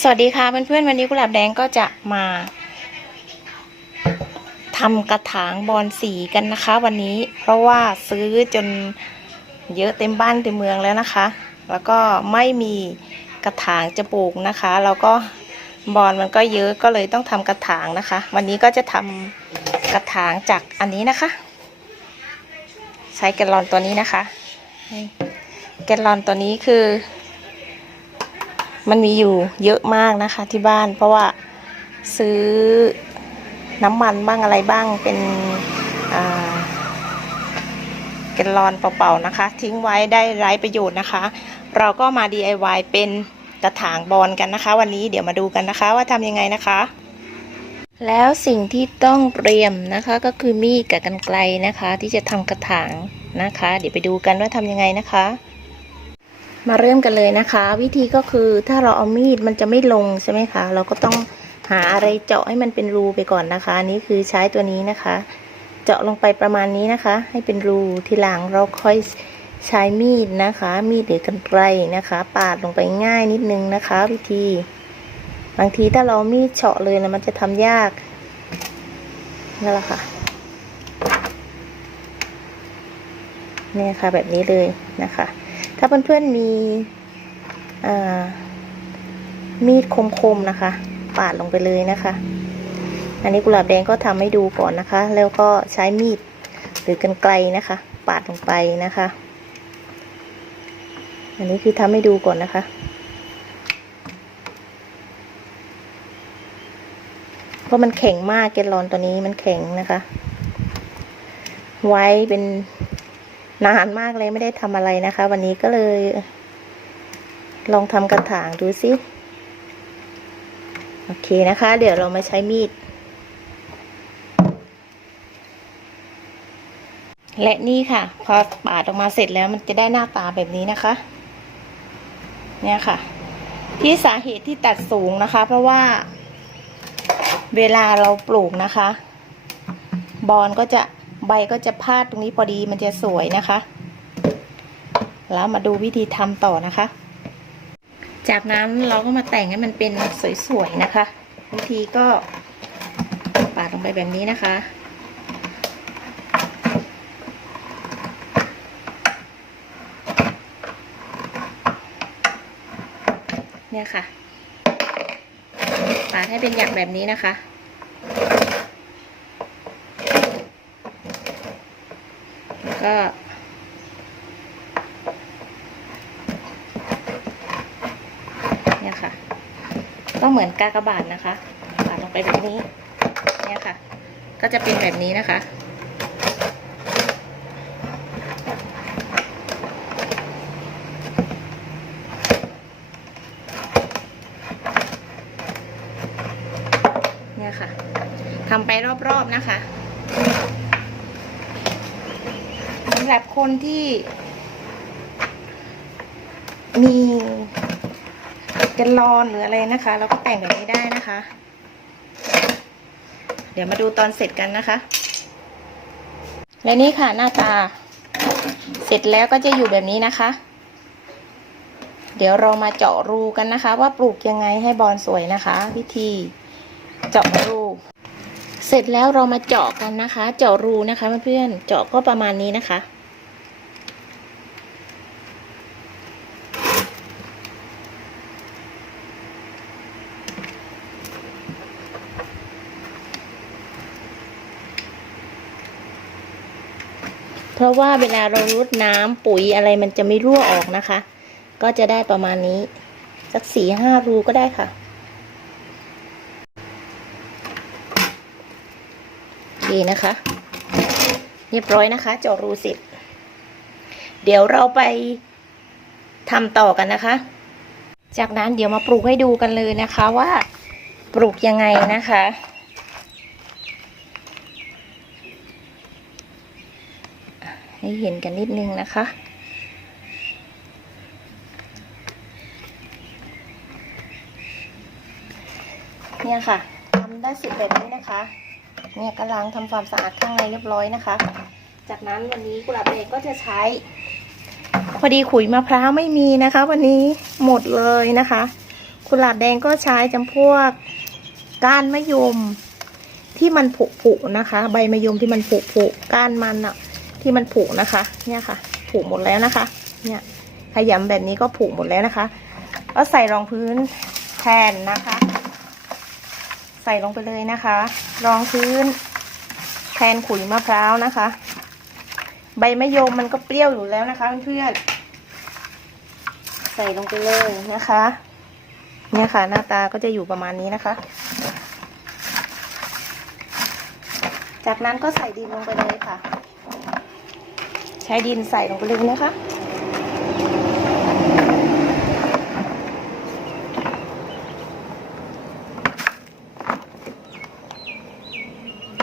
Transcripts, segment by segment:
สวัสดีค่ะเพื่อนๆวันนี้กุหลาบแดงก็จะมาทำกระถางบอนสีกันนะคะ วันนี้เพราะว่าซื้อจนเยอะเต็มบ้านเต็มเมืองแล้วนะคะ แล้วก็ไม่มีกระถางจะปลูกนะคะ แล้วก็บอนมันก็เยอะก็เลยต้องทำกระถางนะคะ วันนี้ก็จะทำกระถางจากอันนี้นะคะ ใช้แกลลอนตัวนี้นะคะ แกลลอนตัวนี้คือ มันมีอยู่เยอะมากนะคะที่บ้าน เพราะว่าซื้อน้ำมันบ้างอะไรบ้างเป็นแกลลอนเปล่าๆนะคะ ทิ้งไว้ได้ไร้ประโยชน์นะคะ เราก็มา DIY เป็นกระถางบอลกันนะคะ วันนี้เดี๋ยวมาดูกันนะคะว่าทำยังไงนะคะ แล้วสิ่งที่ต้องเตรียมนะคะก็คือมีดกับกรรไกรนะคะ ที่จะทำกระถางนะคะ เดี๋ยวไปดูกันว่าทำยังไงนะคะ มาเริ่มกันเลยนะคะ วิธีก็คือถ้าเราเอามีดมันจะไม่ลงใช่ไหมคะ เราก็ต้องหาอะไรเจาะให้มันเป็นรูไปก่อนนะคะนนี้คือใช้ตัวนี้นะคะ เจาะลงไปประมาณนี้นะคะ ให้เป็นรูทีหลังเราค่อยใช้มีดนะคะ มีดหรือกรรไกรนะคะ ปาดลงไปง่ายนิดนึงนะคะ วิธี บางทีถ้าเรามีดเฉาะเลยนะมันจะทำยากนั่นแหละค่ะเนี่ยค่ะแบบนี้เลยนะคะ ถ้าเพื่อนๆมีมีดคมๆนะคะ ปาดลงไปเลยนะคะ อันนี้กุหลาบแดงก็ทำให้ดูก่อนนะคะ แล้วก็ใช้มีดหรือกรรไกรนะคะ ปาดลงไปนะคะ อันนี้คือทำให้ดูก่อนนะคะเพราะมันแข็งมากแกลลอนตัวนี้มันแข็งนะคะ ไว้เป็น นานมากเลยไม่ได้ทำอะไรนะคะ วันนี้ก็เลย ลองทำกระถางดูสิโอเคนะคะ เดี๋ยวเรามาใช้มีด และนี่ค่ะ พอปาดออกมาเสร็จแล้วมันจะได้หน้าตาแบบนี้นะคะ เนี่ยค่ะ ที่สาเหตุที่ตัดสูงนะคะ เพราะว่า เวลาเราปลูกนะคะ บอนก็จะ ใบก็จะพาดตรงนี้พอดีมันจะสวยนะคะ แล้วมาดูวิธีทำต่อนะคะ จากนั้นเราก็มาแต่งให้มันเป็นสวยๆนะคะ วิธีก็ปาดลงไปแบบนี้นะคะเนี่ยค่ะปาดให้เป็นอย่างแบบนี้นะคะ ก็เนี่ยค่ะ ก็เหมือนกากบาทนะคะปาดลงไปแบบนี้ เนี่ยค่ะ ก็จะเป็นแบบนี้นะคะเนี่ยค่ะทำไปรอบๆนะคะสำ หรับคนที่มีแกนลอนหรืออะไรนะคะ เราก็แต่งแบบนี้ได้นะคะ เดี๋ยวมาดูตอนเสร็จกันนะคะ และนี่ค่ะหน้าตา เสร็จแล้วก็จะอยู่แบบนี้นะคะ เดี๋ยวเรามาเจาะรูกันนะคะ ว่าปลูกยังไงให้บอนสวยนะคะ วิธีเจาะรูเสร็จแล้วเรามาเจาะกันนะคะ เจาะรูนะคะเพื่อนๆเจาะก็ประมาณนี้นะคะ ราะว่าเวลาเรารดน้ำปุ๋ยอะไรมันจะไม่รั่วออกนะคะ ก็จะได้ประมาณนี้ สักสี่ห้ารูก็ได้ค่ะโอเคนะคะ เรียบร้อยนะคะเจาะรูเสร็จเดี๋ยวเราไปทำต่อกันนะคะ จากนั้นเดี๋ยวมาปลูกให้ดูกันเลยนะคะว่าปลูกยังไงนะคะ ให้เห็นกันนิดนึงนะคะ เนี่ยค่ะทำได้เสร็จแบบนี้นะคะ เนี่ยกำลังทำความสะอาดข้างในเรียบร้อยนะคะ จากนั้นวันนี้กุหลาบแดงก็จะใช้ พอดีขุยมะพร้าวไม่มีนะคะ วันนี้หมดเลยนะคะกุหลาบแดงก็ใช้จำพวกก้านมะยมที่มันผุผุๆนะคะ ใบมะยมที่มันผุผุๆก้านมันอะ ที่มันผุนะคะ เนี่ยค่ะ ผุหมดแล้วนะคะ เนี่ยขยำแบบนี้ก็ผุหมดแล้วนะคะก็ใส่รองพื้นแทนนะคะ ใส่ลงไปเลยนะคะ รองพื้นแทนขุยมะพร้าวนะคะ ใบมะยมมันก็เปรี้ยวอยู่แล้วนะคะเพื่อนๆใส่ลงไปเลยนะคะ เนี่ยค่ะ หน้าตาก็จะอยู่ประมาณนี้นะคะ จากนั้นก็ใส่ดินลงไปเลยค่ะ ใช้ดินใส่ลงไปเลยนะคะ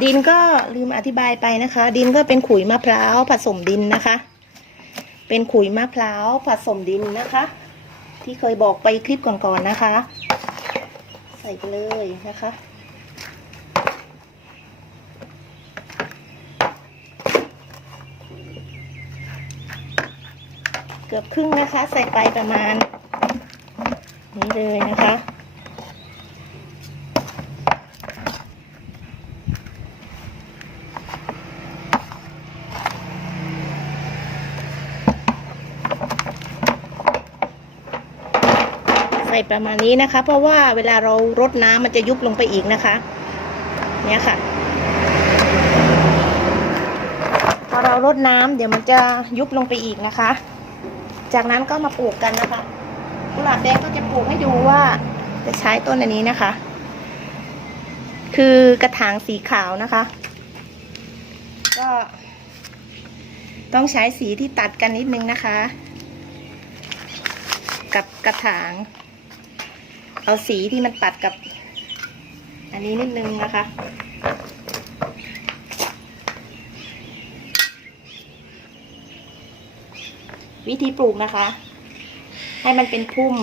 ดินก็ลืมอธิบายไปนะคะ ดินก็เป็นขุยมะพร้าวผสมดินนะคะ เป็นขุยมะพร้าวผสมดินนะคะ ที่เคยบอกไปคลิปก่อนๆนะคะ ใส่ไปเลยนะคะ เกือบครึ่งนะคะ ใส่ไปประมาณ นี้เลยนะคะ ใส่ประมาณนี้นะคะ เพราะว่าเวลาเรารดน้ำมันจะยุบลงไปอีกนะคะ เนี่ยค่ะพอเรารดน้ำเดี๋ยวมันจะยุบลงไปอีกนะคะ จากนั้นก็มาปลูกกันนะคะ กุหลาบแดงก็จะปลูกให้ดูว่า จะใช้ต้นอันนี้นะคะ คือกระถางสีขาวนะคะ ก็ ต้องใช้สีที่ตัดกันนิดนึงนะคะ กับกระถาง เอาสีที่มันตัดกับ อันนี้นิดนึงนะคะ วิธีปลูกนะคะ ให้มันเป็นพุ่ม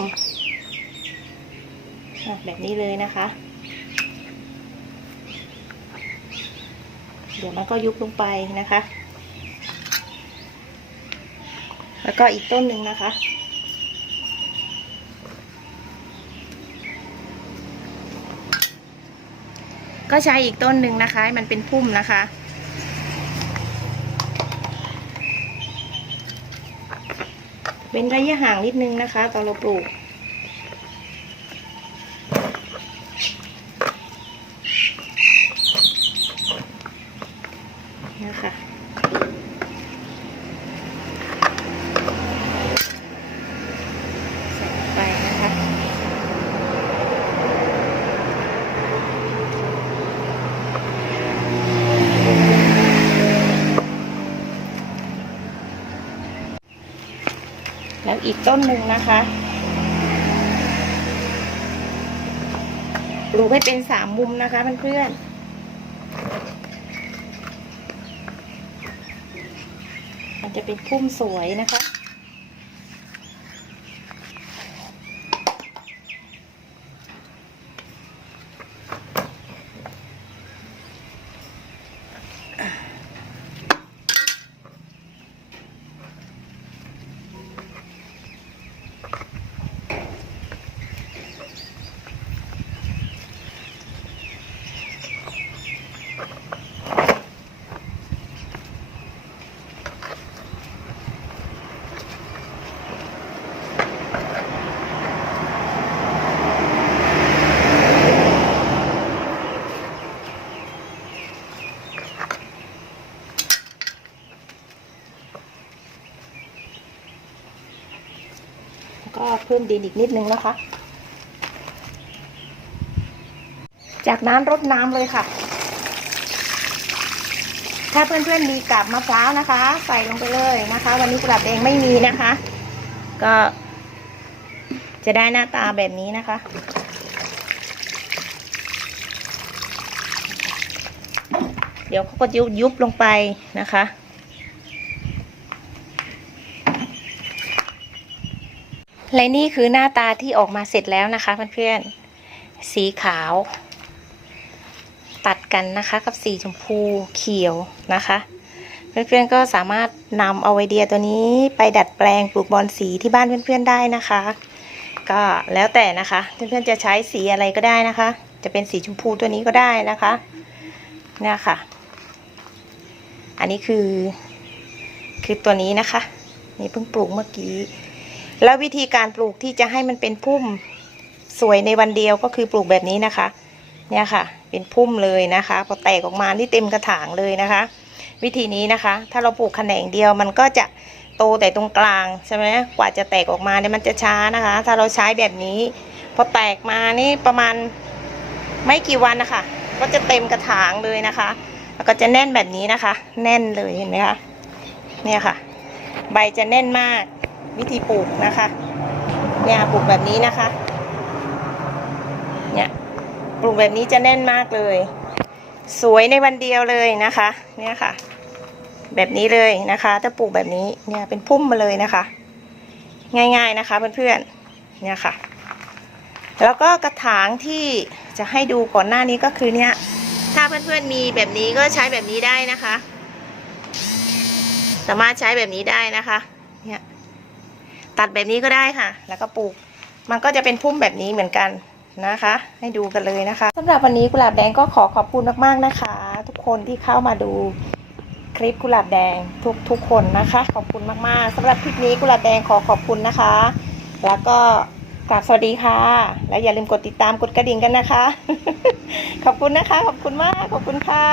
แบบนี้เลยนะคะ เดี๋ยวมันก็ยุบลงไปนะคะ แล้วก็อีกต้นหนึ่งนะคะก็ใช้อีกต้นหนึ่งนะคะให้มันเป็นพุ่มนะคะ เป็นระยะห่างนิดนึงนะคะ ตอนเราปลูก นะคะใส่ลงไปนะคะ แล้ว อีกต้นหนึ่งนะคะปลูกให้เป็นสามมุมนะคะเพื่อนๆมันจะเป็นพุ่มสวยนะคะ ก็ เพิ่มดินอีกนิดนึงนะคะ จากนั้นรดน้ำเลยค่ะ ถ้าเพื่อนๆมีกาบมะพร้าวนะคะ ใส่ลงไปเลยนะคะ วันนี้กระดาษแดงไม่มีนะคะ ก็จะได้หน้าตาแบบนี้นะคะ เดี๋ยวเขาก็ยุบยุบลงไปนะคะ และนี่คือหน้าตาที่ออกมาเสร็จแล้วนะคะเพื่อนๆ สีขาว ตัดกันนะคะกับสีชมพูเขียวนะคะ เพื่อนๆก็สามารถนำเอาไอเดียตัวนี้ไปดัดแปลงปลูกบอลสีที่บ้านเพื่อนๆได้นะคะ ก็แล้วแต่นะคะเพื่อนๆจะใช้สีอะไรก็ได้นะคะ จะเป็นสีชมพูตัวนี้ก็ได้นะคะเนี่ยค่ะ อันนี้คือคือตัวนี้นะคะ นี่เพิ่งปลูกเมื่อกี้ แล้ววิธีการปลูกที่จะให้มันเป็นพุ่มสวยในวันเดียวก็คือปลูกแบบนี้นะคะ เนี่ยค่ะ เป็นพุ่มเลยนะคะพอแตกออกมาที่เต็มกระถางเลยนะคะ วิธีนี้นะคะ ถ้าเราปลูกแขนงเดียวมันก็จะโตแต่ตรงกลางใช่ไหมกว่าจะแตกออกมาเนี่ยมันจะช้านะคะ ถ้าเราใช้แบบนี้พอแตกมานี่ประมาณไม่กี่วันนะคะ ก็จะเต็มกระถางเลยนะคะ แล้วก็จะแน่นแบบนี้นะคะ แน่นเลยเห็นไหมคะเนี่ยค่ะ ใบจะแน่นมาก วิธีปลูกนะคะเนี่ยปลูกแบบนี้นะคะเนี่ยปลูกแบบนี้จะแน่นมากเลย สวยในวันเดียวเลยนะคะ เนี่ยค่ะ แบบนี้เลยนะคะ ถ้าปลูกแบบนี้เนี่ยเป็นพุ่มมาเลยนะคะ ง่ายๆนะคะเพื่อนๆเนี่ยค่ะ แล้วก็กระถางที่จะให้ดูก่อนหน้านี้ก็คือเนี่ยถ้าเพื่อนๆมีแบบนี้ก็ใช้แบบนี้ได้นะคะ สามารถใช้แบบนี้ได้นะคะ ตัดแบบนี้ก็ได้ค่ะ แล้วก็ปลูก มันก็จะเป็นพุ่มแบบนี้เหมือนกันนะคะ ให้ดูกันเลยนะคะสำหรับวันนี้กุหลาบแดงก็ขอขอบคุณมากๆนะคะ ทุกคนที่เข้ามาดูคลิปกุหลาบแดงทุกทุกคนนะคะ ขอบคุณมากๆสำหรับคลิปนี้กุหลาบแดงขอขอบคุณนะคะ แล้วก็กราบสวัสดีค่ะ และอย่าลืมกดติดตามกดกระดิ่งกันนะคะ ขอบคุณนะคะ ขอบคุณมาก ขอบคุณค่ะ